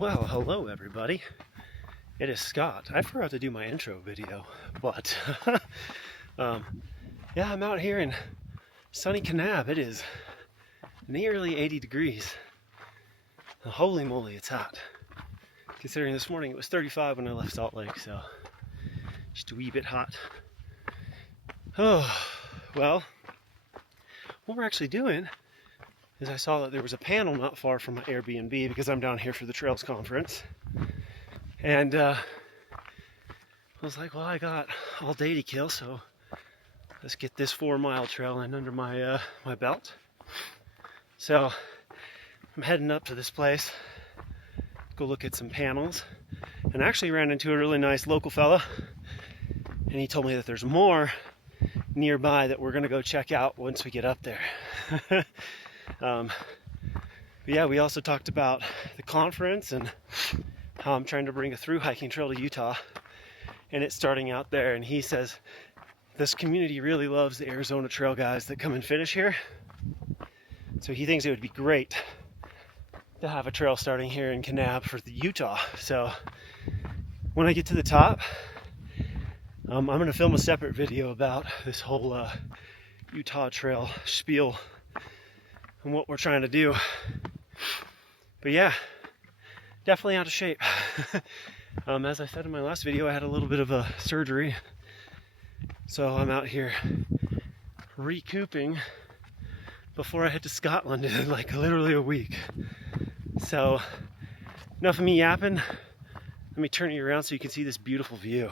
Well, hello everybody. It is Scott. I forgot to do my intro video, but yeah, I'm out here in sunny Kanab. It is nearly 80 degrees. Holy moly, it's hot. Considering this morning it was 35 when I left Salt Lake, so just a wee bit hot. Oh, well, what we're actually doing is I saw that there was a panel not far from my Airbnb because I'm down here for the Trails Conference. And I was like, well, I got all day to kill, so let's get this 4-mile trail in under my my belt. So I'm heading up to this place, go look at some panels, and I actually ran into a really nice local fella, and he told me that there's more nearby that we're gonna go check out once we get up there. But yeah, we also talked about the conference and how I'm trying to bring a through hiking trail to Utah, and it's starting out there. And he says this community really loves the Arizona trail guys that come and finish here, so he thinks it would be great to have a trail starting here in Kanab for the Utah. So when I get to the top, I'm going to film a separate video about this whole Utah trail spiel and what we're trying to do. But yeah, definitely out of shape. As I said in my last video, I had a little bit of a surgery, so I'm out here recouping before I head to Scotland in like literally a week. So enough of me yapping. Let me turn you around so you can see this beautiful view.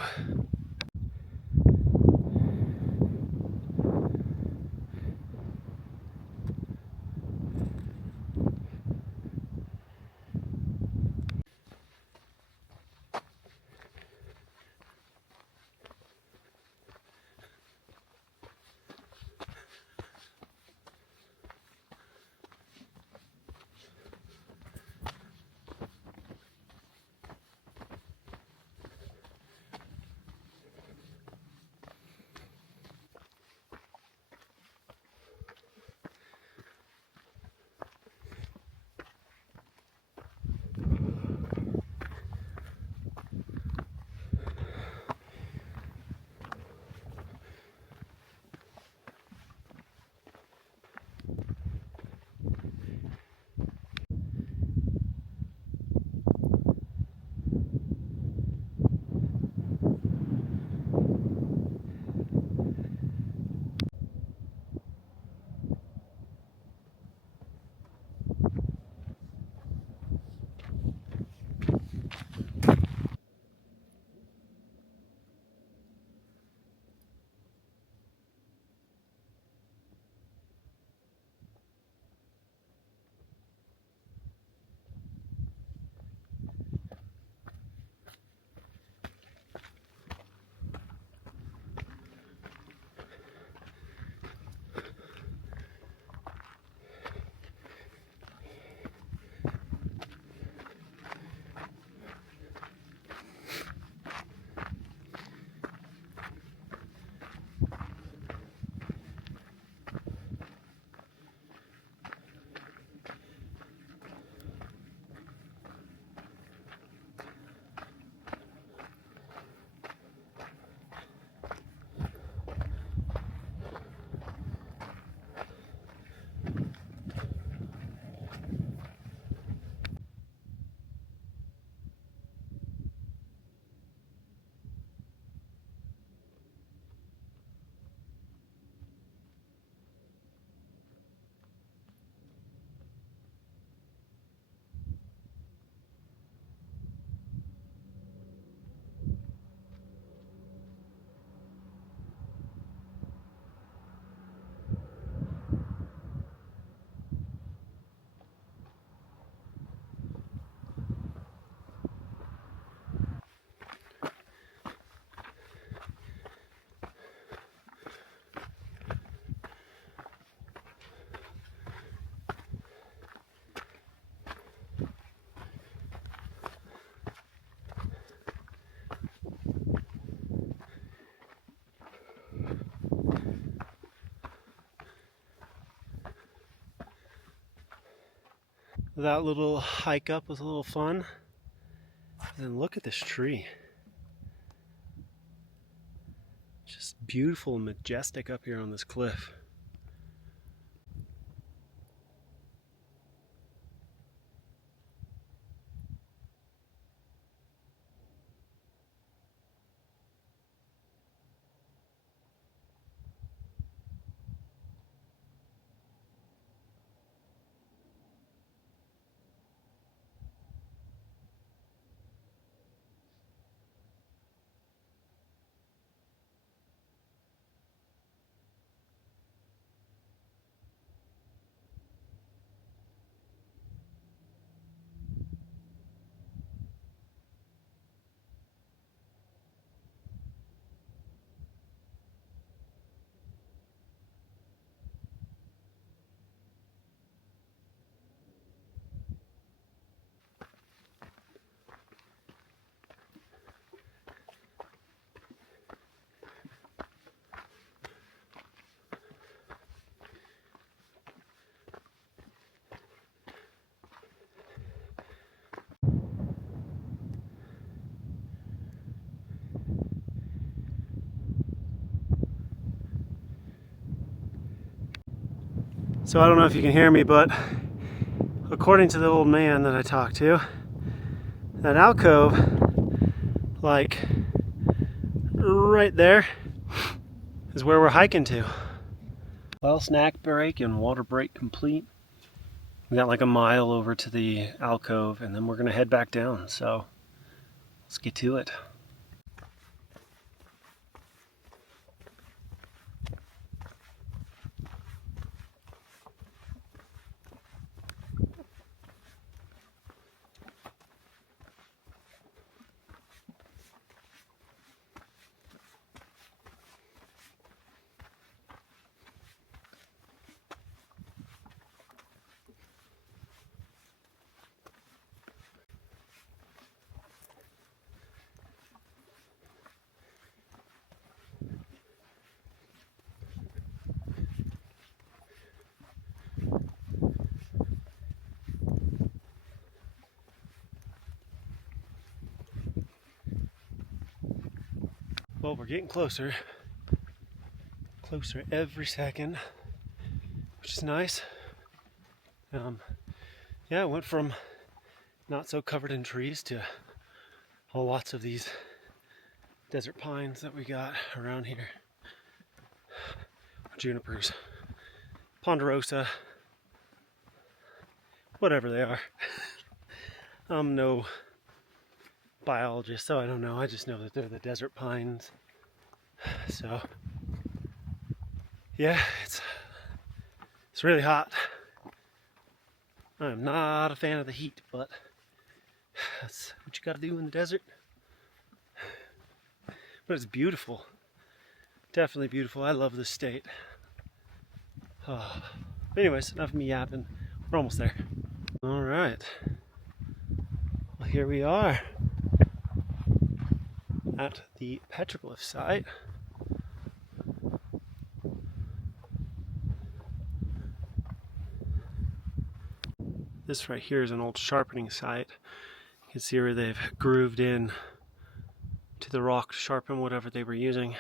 That little hike up was a little fun. And then look at this tree. Just beautiful and majestic up here on this cliff. So I don't know if you can hear me, but according to the old man that I talked to, that alcove, like right there, is where we're hiking to. Well, snack break and water break complete. We got like a mile over to the alcove and then we're gonna head back down. So let's get to it. Well, we're getting closer every second, which is nice. Yeah, it went from not so covered in trees to lots of these desert pines that we got around here. Junipers, ponderosa, whatever they are. I'm no biologist, so I don't know. I just know that they're the desert pines. So yeah, it's really hot. I'm not a fan of the heat, but that's what you gotta do in the desert. But it's beautiful. Definitely beautiful. I love this state. Anyways, enough of me yapping. We're almost there. All right. Well, here we are at the Petroglyph site. This right here is an old sharpening site. You can see where they've grooved in to the rock to sharpen whatever they were using.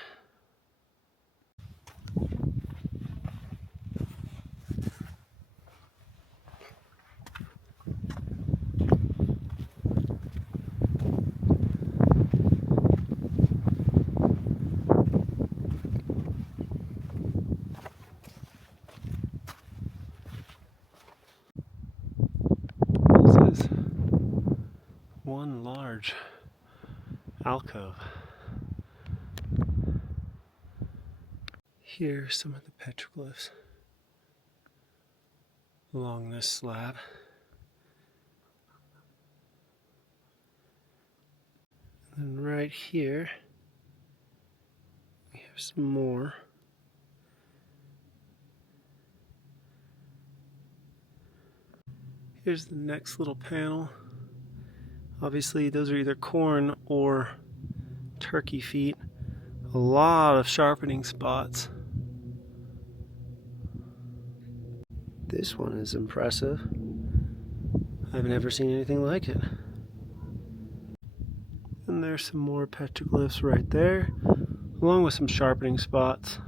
This is one large alcove. Here's some of the petroglyphs along this slab. And right here we have some more. Here's the next little panel. Obviously those are either corn or turkey feet. A lot of sharpening spots. This one is impressive. I've never seen anything like it. And there's some more petroglyphs right there, along with some sharpening spots.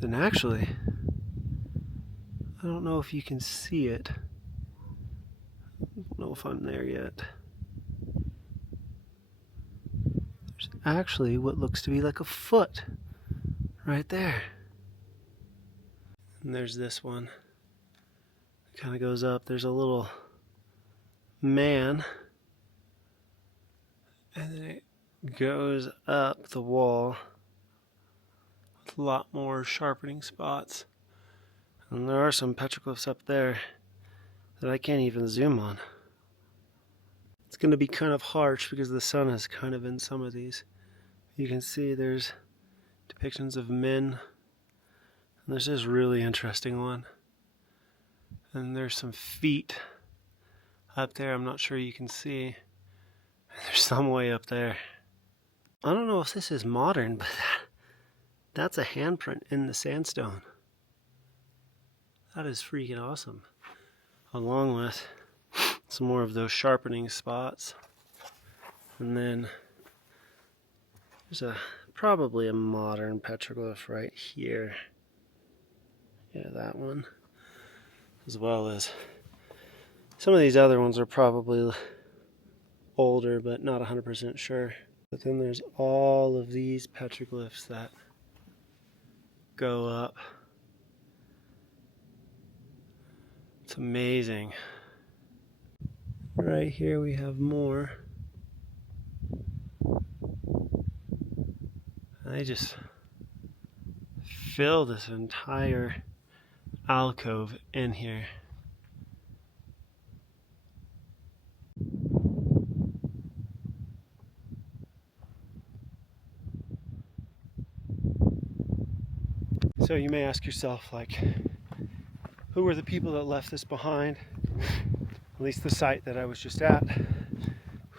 And actually, I don't know if you can see it. I don't know if I'm there yet. There's actually what looks to be like a foot right there. And there's this one. It kind of goes up. There's a little man. And then it goes up the wall with a lot more sharpening spots. And there are some petroglyphs up there that I can't even zoom on. It's going to be kind of harsh because the sun is kind of in some of these. You can see there's depictions of men. And there's this really interesting one. And there's some feet up there I'm not sure you can see. There's some way up there. I don't know if this is modern, but that's a handprint in the sandstone. That is freaking awesome. Along with some more of those sharpening spots. And then there's probably a modern petroglyph right here. Yeah, that one. As well as some of these other ones are probably older, but not 100% sure. But then there's all of these petroglyphs that go up. It's amazing. Right here we have more. And they just fill this entire alcove in here. So you may ask yourself, like, who were the people that left this behind? At least the site that I was just at.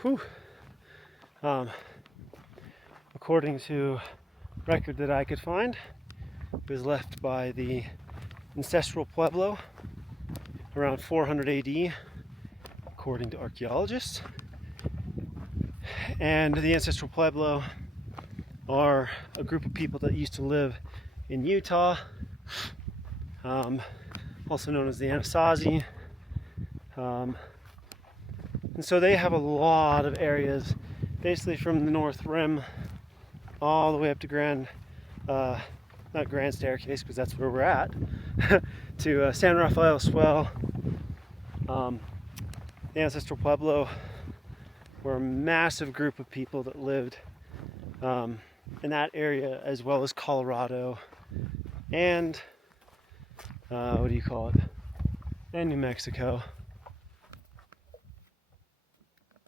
Whew. According to record that I could find, it was left by the Ancestral Pueblo around 400 AD, according to archaeologists. And the Ancestral Pueblo are a group of people that used to live in Utah, also known as the Anasazi. And so they have a lot of areas, basically from the North Rim all the way up to not Grand Staircase, because that's where we're at, to San Rafael Swell. The Ancestral Pueblo were a massive group of people that lived in that area, as well as Colorado and what do you call it? And New Mexico.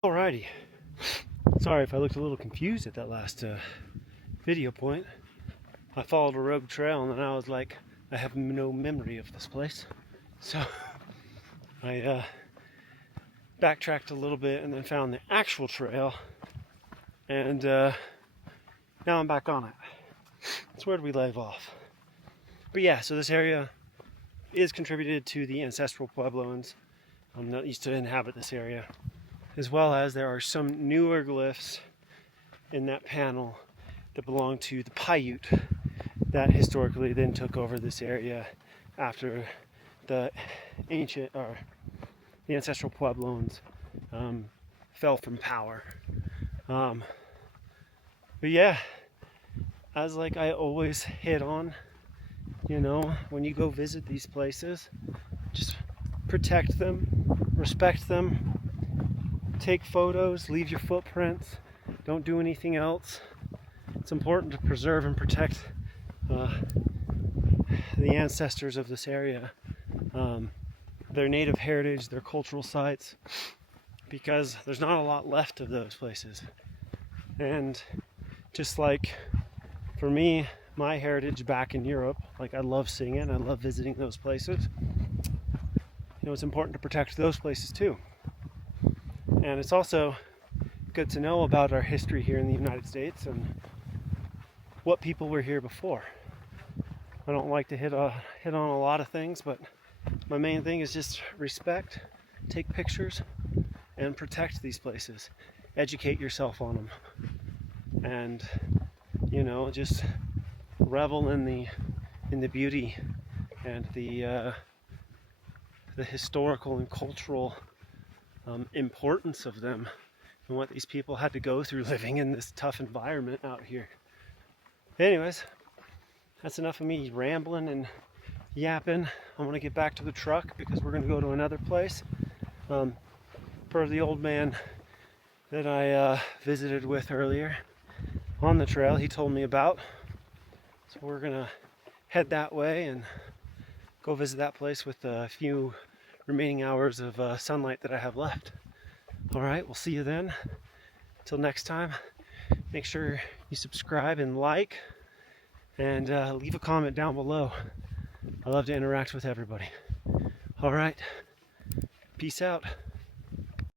Alrighty. Sorry if I looked a little confused at that last video point. I followed a rogue trail and then I was like, I have no memory of this place. So I backtracked a little bit and then found the actual trail. And now I'm back on it. That's where we leave off. But yeah, so this area is contributed to the Ancestral Puebloans that used to inhabit this area, as well as there are some newer glyphs in that panel that belong to the Paiute that historically then took over this area after the Ancestral Puebloans fell from power. But yeah, as like I always hit on, you know, when you go visit these places, just protect them, respect them, take photos, leave your footprints, don't do anything else. It's important to preserve and protect the ancestors of this area, their native heritage, their cultural sites, because there's not a lot left of those places. And just like for me, my heritage back in Europe, like I love seeing it and I love visiting those places. You know, it's important to protect those places too. And it's also good to know about our history here in the United States and what people were here before. I don't like to hit on a lot of things, but my main thing is just respect, take pictures, and protect these places. educate yourself on them, and just revel in the beauty and the historical and cultural importance of them, and what these people had to go through living in this tough environment out here. Anyways, that's enough of me rambling and yapping. I want to get back to the truck because we're going to go to another place. Per the old man that I visited with earlier on the trail, he told me about. So we're going to head that way and go visit that place with a few remaining hours of sunlight that I have left. All right, we'll see you then. Until next time, make sure you subscribe and like, and leave a comment down below. I love to interact with everybody. All right, peace out.